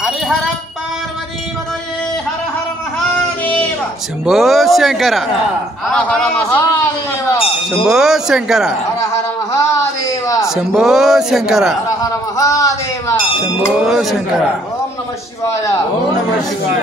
हरिहर पार्वती पतये हर हर महादेव शंभो शंकर हर हर महादेव शंभो शंकर हर हर महादेव शंभो शंकर हर हर महादेव शंभो शंकर ओम नमः शिवाय ओम नमः शिवाय।